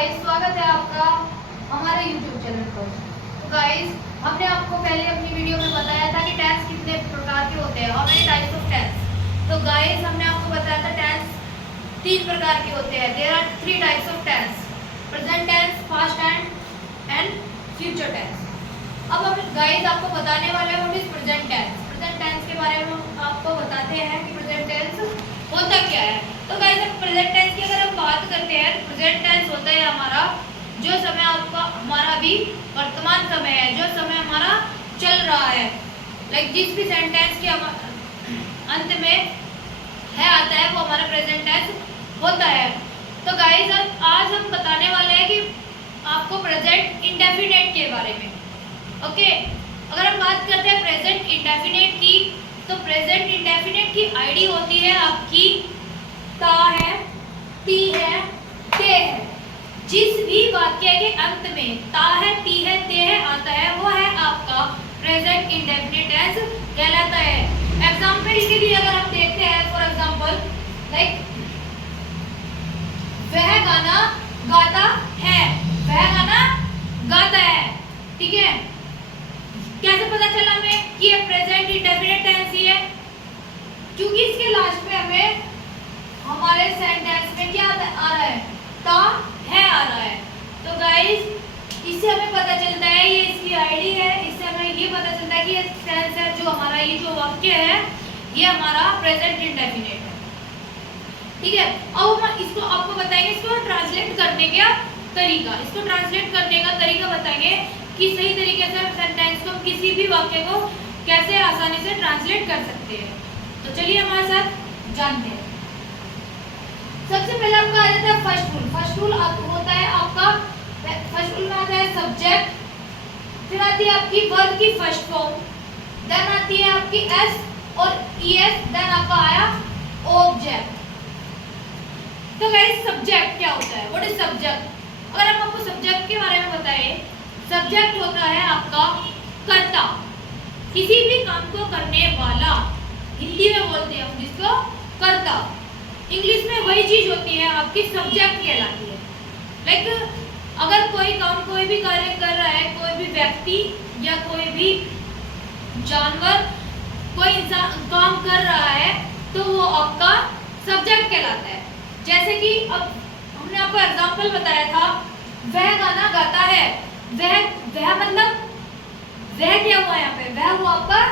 Guys, स्वागत है आपका हमारे YouTube चैनल पर। तो गाइस, हमने आपको पहले अपनी वीडियो में बताया था कि टेंस कितने प्रकार के होते हैं, how many types of tense. तो गाइस, हमने आपको बताया था टेंस 3 प्रकार के होते हैं। There are 3 types of tense: present tense, past tense and future tense. अब हम गाइस आपको बताने वाले हैं what is present tense. Present tense के बारे में हम आपको बताते हैं कि प्रेजेंट टेंस होता क्या है। तो गाइस, प्रेजेंट टेंस की अगर हम बात करते हैं, प्रेजेंट टेंस होता है हमारा जो समय आपका हमारा अभी वर्तमान समय है, जो समय हमारा चल रहा है। लाइक जिस भी सेंटेंस के अंत में है आता है वो हमारा प्रेजेंट टेंस होता है। तो गाइस, आज हम बताने वाले हैं कि आपको प्रेजेंट इंडेफिनिट के बारे में। ओके, अगर हम बात करते हैं प्रेजेंट इंडेफिनिट की, तो प्रेजेंट इंडेफिनिट की आईडी होती है आपकी ता है, ती है, ते है। जिस भी वाक्य के अंत में ता है, ती है, ते है आता है वो है आपका प्रेजेंट इंडेफिनिट टेंस कहलाता है। एग्जांपल के लिए अगर हम देखते हैं, फॉर एग्जांपल लाइक वह गाना गाता है, वह गाना गाता है। ठीक है, कैसे पता चला हमें कि ये प्रेजेंट इंडेफिनिट टेंस ही है? क्योंकि इसके लास्ट में हमें हमारे सेंटेंस में क्या आ रहा है, ता है आ रहा है। तो गाइस, इससे हमें पता चलता है, ये इसकी आईडी है, इससे हमें ये पता चलता है कि ये टेंस है जो हमारा, ये जो वाक्य है ये हमारा प्रेजेंट इंडेफिनिट है। ठीक है, अब हम इसको आपको बताएंगे, इसको ट्रांसलेट करने का तरीका। इसको ट्रांसलेट करने का तरीका बताएंगे कि सही तरीके से हम सेंटेंस को, किसी भी वाक्य को कैसे आसानी से ट्रांसलेट कर सकते हैं। तो चलिए हमारे साथ जानते हैं। सबसे पहले आपका आ जाता है फर्स्ट रूल। फर्स्ट रूल होता है आपका, फर्स्ट रूल में आता है सब्जेक्ट, फिर आती है आपकी वर्ब की फर्स्ट फॉर्म, देन आती है आपकी एस और ईएस, देन आपका आया ऑब्जेक्ट। तो गाइस, सब्जेक्ट क्या होता है, व्हाट इज सब्जेक्ट? अगर हम आपको सब्जेक्ट के बारे में बताएं, सब्जेक्ट होता है आपका कर्ता, किसी भी काम को करने वाला। हिंदी में बोलते हैं हम जिसको कर्ता। इंग्लिश में वही चीज होती है आपकी सब्जेक्ट कहलाती है। लाइक अगर कोई काम, कोई भी कार्य कर रहा है, कोई भी व्यक्ति या कोई भी जानवर, कोई इंसान काम कर रहा है, तो वो आपका सब्जेक्ट कहलाता है। जैसे कि अब हमने आपको एग्जांपल बताया था, वह गाना गाता है। वह मतलब वह क्या हुआ यहाँ पे, वह हुआ आपका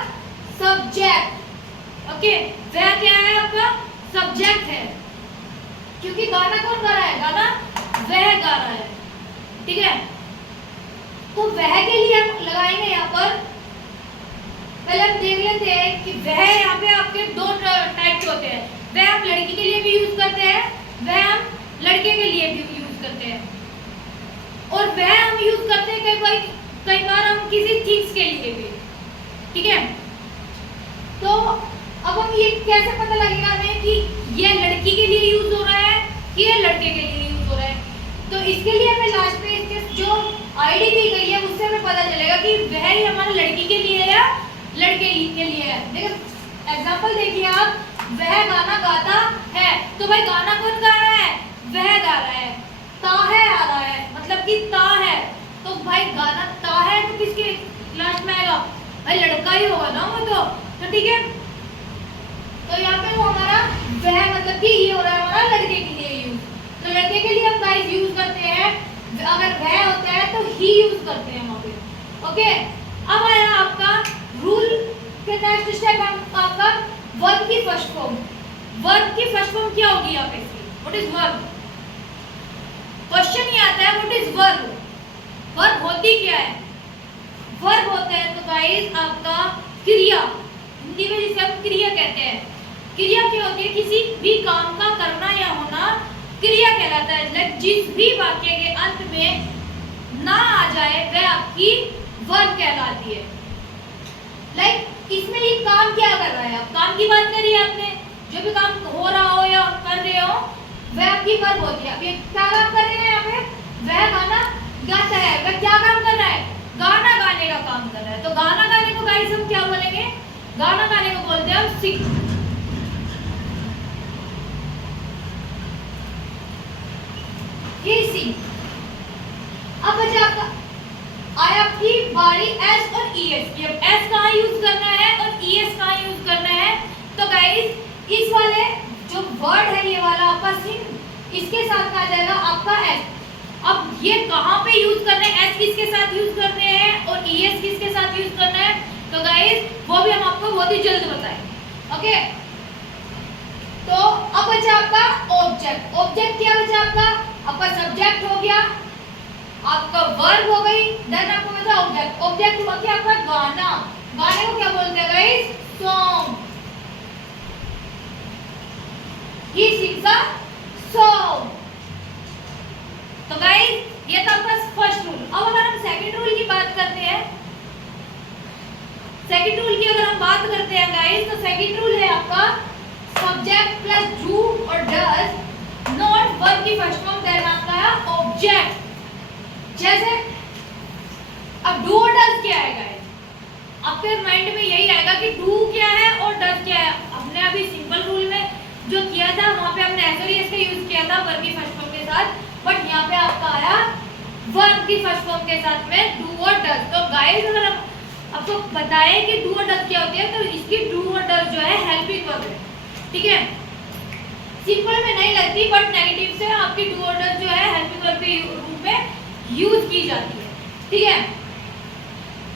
सब्जेक्ट। ओके, वह क्या है आपका सब्जेक्ट है, क्योंकि गाना कौन गा रहा है, गाना वह गा रहा है। ठीक है, तो वह के लिए हम लगाएंगे यहाँ पर, पहले हम देख लेते हैं कि वह यहाँ पे आपके 2 टाइप के होते हैं। वह हम लड़की के लिए भी यूज करते हैं, वह हम लड़के के लिए भी यूज करते हैं, और वह हम यूज करते हैं कई बार हम किसी थिंग्स के लिए भी। ठीक है, तो अब हम ये कैसे पता लगेगा हमें कि ये लड़की के लिए यूज हो रहा है कि ये लड़के के लिए यूज हो रहा है? तो इसके लिए हमें लास्ट में इसके जो आईडी दी गई है उससे हमें पता चलेगा कि वह ही हमारा लड़की के लिए है या लड़के के लिए है। देखो एग्जांपल देखिए आप, वह गाना गाता है, तो भाई गाना कौन गा रहा है, वह गा रहा है। ता है आ रहा है, मतलब कि ता है, तो भाई गाना ता है तो किसके लास्ट में आएगा, भाई लड़का ही होगा ना वो तो ठीक है। तो यहाँ पे वो हमारा वह मतलब कि ये हो रहा है हमारा लड़के के लिए यूज। तो लड़के के लिए हम गाइस यूज करते हैं, अगर वह होता है तो ही यूज करते हैं वहाँ पे। ओके, अब आया आपका रूल के नेक्स्ट स्टेप, आपका वर्ब की फर्स्ट फॉर्म। वर्ब की फर्स्ट फॉर्म क्या होगी यहाँ पे, व्हाट इज वर्ब? क्वेश्चन ये आता है व्हाट इज वर्ब, वर्ब होती क्या है? वर्ब होता है तो गाइस आपका क्रिया, हिंदी में जिसे हम क्रिया कहते हैं। क्रिया क्या होती है, किसी भी काम का करना या होना क्रिया कहलाता है। लाइक जिस भी वाक्य के अंत में ना आ जाए वह आपकी वर्ब कहलाती है। लाइक इसमें ये काम क्या कर रहा है, अब काम की बात करी आपने, जो भी काम हो रहा हो या कर रहे हो वह आपकी वर्ब होती है। अब ये क्या काम कर रहे हैं यहाँ पे, वह गाना गाता है, वह क्या काम कर रहा है, गाना गाने का काम कर रहा है। तो गाना गाने को गाइस हम क्या बोलेंगे, गाना गाने को बोलते हैं हम सिंग। ये सिंग। अब बचा आपका आया आपकी बारी एस और ईएस की। अब एस कहाँ यूज करना है और ईएस कहाँ यूज करना है? तो गाइस इस वाले जो वर्ड है ये वाला आपका सिन, इसके साथ आ जाएगा आपका एस। अब ये कहाँ पे यूज करना है? एस किसके साथ यूज करने हैं और ईएस किसके साथ यूज करना है? तो गाइस वो भी हम आपको बहुत ही जल्द बताएंगे। ओके, तो अब बचा आपका ऑब्जेक्ट। ऑब्जेक्ट क्या बचा आपका सब्जेक्ट हो गया, आपका वर्ब हो गई, देन आपको बचा ऑब्जेक्ट। ऑब्जेक्ट हुआ क्या आपका गाना। गाने को क्या बोलते हैं guys? Song. He sings a song. तो गाइस ये था आपका फर्स्ट रूल। अब अगर हम सेकंड रूल की बात करते हैं, सेकंड रूल की अगर हम बात करते हैं गाइस, तो सेकंड रूल है आपका सब्जेक्ट प्लस डू और डज नॉट वर्ब की फर्स्ट फॉर्म, देन आपका है ऑब्जेक्ट। जैसे अब डू और डज क्या है गाइस? आपके माइंड में यही आएगा कि डू क्या है और डज क्या है। हमने अभी सिंपल रूल में जो किया था वहां पे हमने एस और ईएस का यूज किया था वर्ब की फर्स्ट फॉर्म के साथ, बट यहाँ पे आपका आया वर्ब की फर्स्ट फॉर्म के साथ में डू और डज। तो गाइस अगर हम आपको बताएं कि डू और डज क्या होती है, तो इसकी डू और डज जो है हेल्पिंग वर्ब है, ठीक है। सिंपल में नहीं लगती, बट नेगेटिव से आपकी डू और डज जो है हेल्पिंग वर्ब के रूप में यूज की जाती है, ठीक है।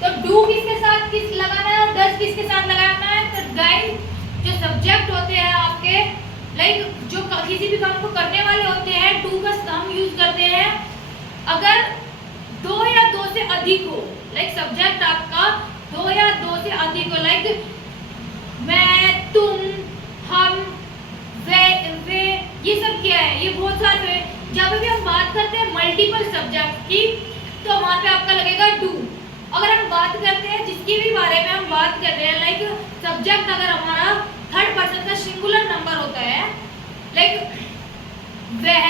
तो डू किसके साथ किस लगाना है और डज किसके साथ लगाना है? तो गाइस जो सब्जेक्ट होते हैं आपके, लाइक जो किसी भी काम को करने वाले होते हैं, डू का हम यूज करते हैं अगर दो या दो से अधिक हो। लाइक सब्जेक्ट आपका दो या दो से अधिक हो, लाइक मैं, तुम, हम, वे, ये सब क्या है? ये बहुत सारे। जब भी हम बात करते हैं मल्टीपल सब्जेक्ट की, तो वहां पे आपका लगेगा डू। अगर हम बात करते हैं जिसके भी बारे में हम बात कर रहे हैं, लाइक सब्जेक्ट अगर हमारा थर्ड पर्सन का सिंगुलर नंबर होता है, लाइक वह,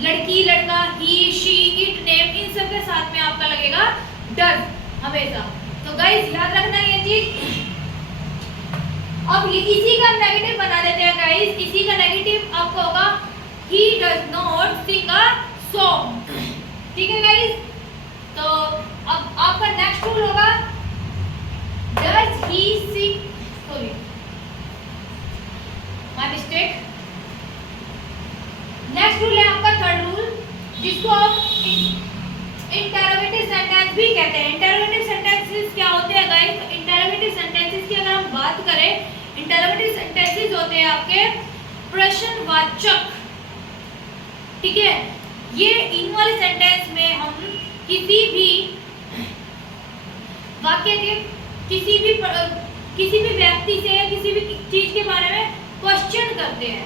लड़की, लड़का, ही, शी, इट, नेम, इन सब के साथ में आपका लगेगा डज हमेशा। तो गाइस याद रखना ये चीज। अब ये इसी का नेगेटिव बना देते हैं गाइस। इसी का नेगेटिव आपका होगा he does not sing a song, ठीक है गाइस। तो अब आपका नेक्स्ट रूल होगा does he sing, sorry my mistake. Next rule है आपका थर्ड रूल, जिसको आप इंटरोगेटिव सेंटेंस भी कहते हैं। इंटरोगेटिव सेंटेंसेस क्या होते हैं गाइस? इंटरोगेटिव सेंटेंसेस की अगर हम बात करें, इंटरोगेटिव सेंटेंसेस होते हैं आपके प्रश्नवाचक, ठीक है। ये इन वाले सेंटेंस में हम किसी भी वाक्य के किसी भी व्यक्ति से या किसी भी चीज के बारे में क्वेश्चन करते हैं,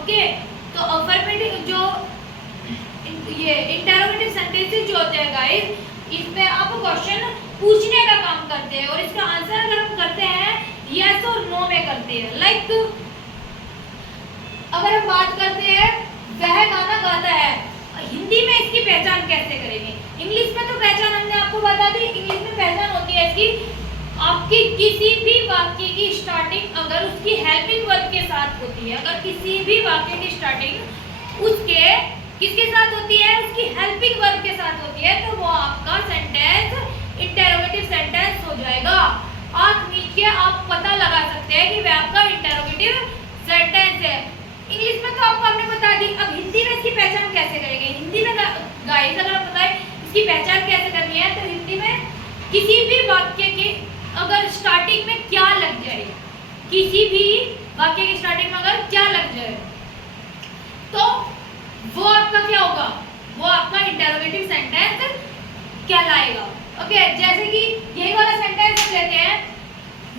ओके। तो अफर्मेटिव जो ये इंटरोगेटिव सेंटेंसेस जो होते हैं गाइस, इसमें आप क्वेश्चन पूछने का काम करते हैं और इसका आंसर अगर हम करते हैं यस और नो में करते हैं। लाइक अगर हम बात करते हैं वह गाना गाता है, हिंदी में इसकी पहचान कैसे करेंगे? इंग्लिश में तो पहचान हमने आपको बता दी। इंग्लिश में पहचान होती है इसकी, आपकी किसी भी वाक्य की स्टार्टिंग अगर उसकी हेल्पिंग वर्ब के साथ होती है, अगर किसी भी वाक्य की स्टार्टिंग उसके किसके साथ होती है? उसकी हेल्पिंग वर्ब के साथ होती है, तो वो आपका सेंटेंस इंटरोगेटिव सेंटेंस हो जाएगा। आंख मीच के आप पता लगा सकते हैं कि वह आपका इंटरोगेटिव सेंटेंस है। इंग्लिश में तो आपको हमने बता दी, अब हिंदी में इसकी पहचान कैसे करेंगे? हिंदी में गाइस अगर आप बताएं इसकी पहचान कैसे करनी है, तो हिंदी में किसी भी वाक्य के अगर स्टार्टिंग में क्या लग जाए, किसी भी वाक्य की स्टार्टिंग में अगर क्या लग जाए, तो वो आपका क्या होगा? वो आपका इंटरोगेटिव सेंटेंस कहलाएगा, ओके। जैसे कि यही वाला सेंटेंस हम लेते हैं,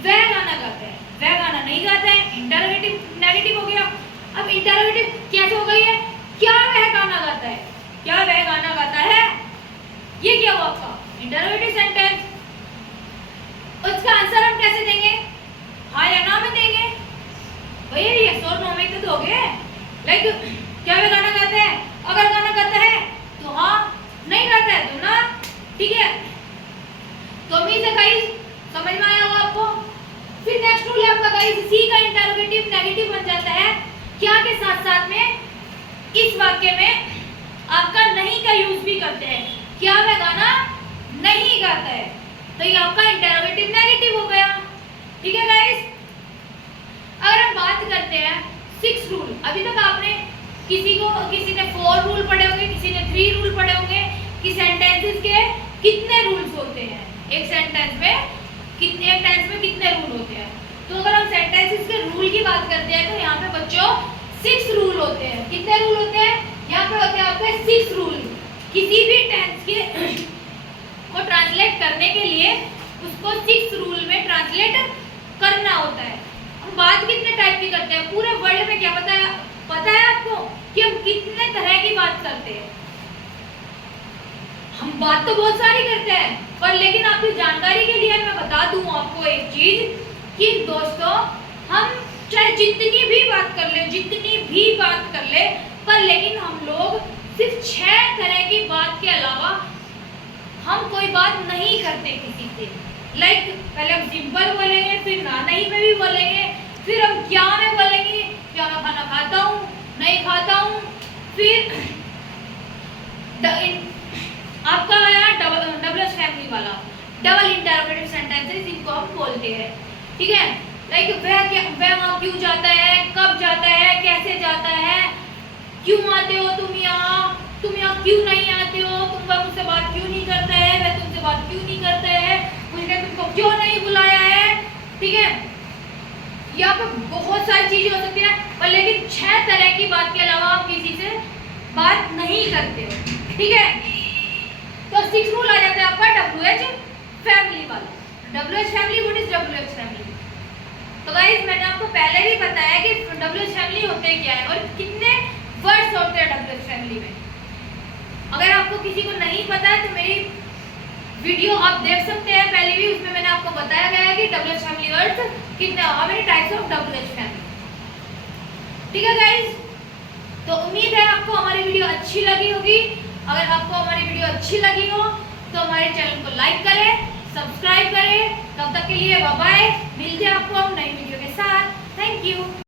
वह गाना गाता है, वह गाना नहीं गाता है, इंटरोगेटिव नेगेटिव हो गया। अब इंटरोगेटिव कैसे हो गई है? क्या वह गाना गाता है? क्या वह गाना गाता है? ये क्या हुआ आपका इंटरोगेटिव सेंटेंस। उसका आंसर हम कैसे देंगे? हाँ या ना में देंगे। भैया यस और नो में तो दोगे। लाइक क्या वह गाना गाता है? अगर गाना गाता है तो हाँ, नहीं गाता है तो ना, ठीक है। तो उम्मीद है गाइस समझ में आया होगा आपको। फिर नेक्स्ट रूल है आपका गाइस, सी का इंटरोगेटिव नेगेटिव बन जाता है क्या के साथ साथ में इस वाक्य में आपका नहीं का यूज भी करते हैं। आता है, तो ये आपका इंटरोगेटिव नेगेटिव हो गया। ठीक है गाइस, अगर हम बात करते हैं 6 रूल, अभी तक आपने किसी ने 4 रूल पढ़े होंगे, किसी ने 3 रूल पढ़े होंगे कि सेंटेंसेस के कितने रूल्स होते हैं, एक टेंस में कितने रूल होते हैं। तो अगर हम सेंटेंसेस के रूल की बात करते हैं तो यहाँ पे बच्चों 6 रूल होते हैं। कितने रूल होते हैं? यहाँ पे होते हैं आपके 6 रूल। किसी भी टेंस के को ट्रांसलेट करने के लिए उसको 6 रूल में ट्रांसलेट करना होता है। हम बात कितने टाइप की करते हैं पूरे वर्ल्ड में, क्या पता है आपको कि हम कितने तरह की बात करते हैं? हम बात तो बहुत सारी करते हैं, पर लेकिन आपकी जानकारी के लिए मैं बता दूं आपको एक चीज कि दोस्तों, हम चाहे जितनी भी बात कर ले, पर लेकिन हम लोग सिर्फ 6 तरह की बात के अलावा हम कोई बात नहीं करते किसी से। लाइक पहले हम सिंपल बोलेंगे, फिर ना नहीं में भी बोलेंगे, फिर हम क्या में बोलेंगे, क्या मैं खाना खाता हूँ, नहीं खाता हूँ, फिर आपका आया डबल फैमिली वाला, डबल इंटरोगेटिव सेंटेंसेस, इनको हम बोलते हैं। ठीक है, लाइक वह वहाँ क्यों जाता है, कब जाता है, कैसे जाता है, क्यों आते हो तुम यहाँ क्यों नहीं आते हो, तुम मुझसे बात क्यों नहीं करता है, वह तुमसे बात क्यों नहीं करता है, मुझे तुमको क्यों नहीं बुलाया है। ठीक है, यहाँ पे बहुत सारी चीजें हो सकती है, पर लेकिन 6 तरह की बात के अलावा आप किसी से बात नहीं करते हो। ठीक है, तो 6 रूल आ जाता है आपका WH फैमिली वाला। WH family, what is WH family? तो गाइस, मैंने आपको पहले भी बताया कि WH फैमिली होते क्या है और कितने वर्ड्स होते हैं WH फैमिली में। अगर आपको किसी को नहीं पता है तो मेरी वीडियो आप देख सकते हैं पहले भी, उसमें मैंने आपको बताया गया है कि WH फैमिली वर्ड्स कितने, how many types of WH family. ठीक है गाइस, तो उम्मीद है आपको हमारी वीडियो अच्छी लगी होगी। अगर आपको हमारी वीडियो अच्छी लगी हो तो हमारे चैनल को लाइक करें, सब्सक्राइब करें। तब तक के लिए बाय बाय, मिलते हैं आपको हम नई वीडियो के साथ। Thank you.